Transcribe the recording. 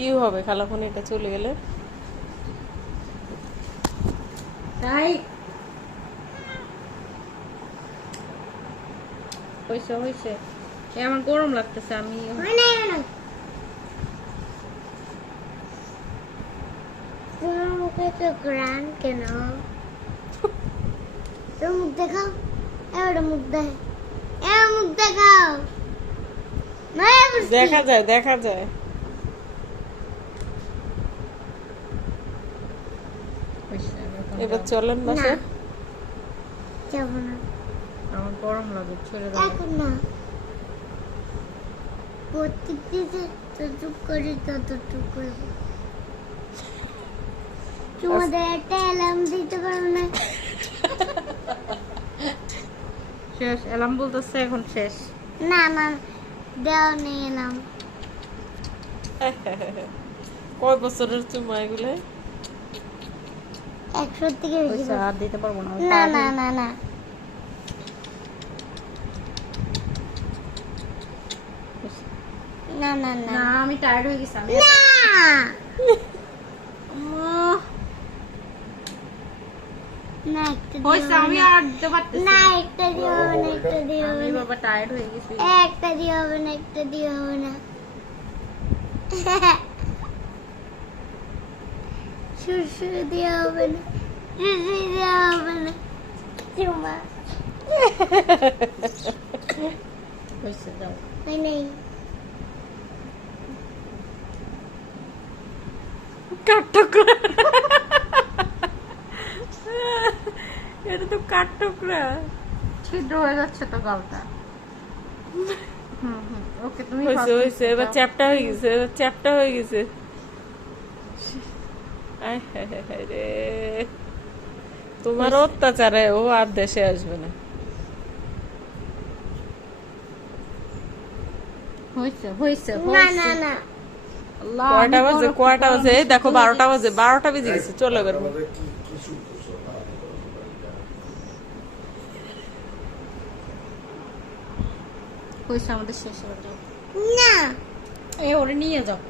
কি হবে খালামণি এটা চলে গেলে? তাই হইছে হইছে আমার গরম লাগতেছে আমি তোমার মুখে তো গ্রান কেন? তোর মুখ দেখাও, এবার মুখ দেখ, এবার মুখ দেখাও। দেখা যায় দেখা যায়। এবার চলেন বাসা। যাবো না আমার গরম লাগে ছেড়ে দাও এখন না, প্রত্যেকদিন যতটুক করি ততটুক করবো। তোমাদের একটা অ্যালার্ম দিতে পারবো না? শেষ অ্যালার্ম বলতেছে এখন শেষ না না, দেওয়া নেই অ্যালার্ম। কয় বছরের চুমা এগুলো? 100 থেকে বেশি। হইছে আর দিতে পারবো না না না না না না না না না আমি টায়ার্ড হয়ে গেছি আমি না না, একটা হইছে দিও আমি না। আর দিতে পারতেছি না, না একটা দিও হবে না, একটা দিও হবে আমি না, বাবা টায়ার্ড হয়ে গেছি একটা দিও হবে না, একটা দিও হবে না। শুশু দেওয়া হবে না, শুশু দেওয়া হবে না। চুমা হইছে দাও হয় নাই। কাঠঠোকরা। এটা তো কাঠঠোকরা। ছিদ্র হয়ে যাচ্ছে তো গালটা ওকে তুমি হয়েছে হয়েছে এবার চ্যাপটা হয়ে গেছে, এবার চ্যাপটা হয়ে গেছে। আয় হায় হায় হায় রে, তোমার অত্যাচারে ও আর দেশে আসবে না। হইছে হইছে না না না, আল্লাহ কয়টা আমি বাজে বড় কয়টা গরম বাজে? এই দেখো শুকিয়ে 12টা গেছি। বাজে, 12টা বেজে গেছে, চলো এবার। হইছে আমাদের শেষ হয়ে যাও না এই ওরে নিয়ে যাও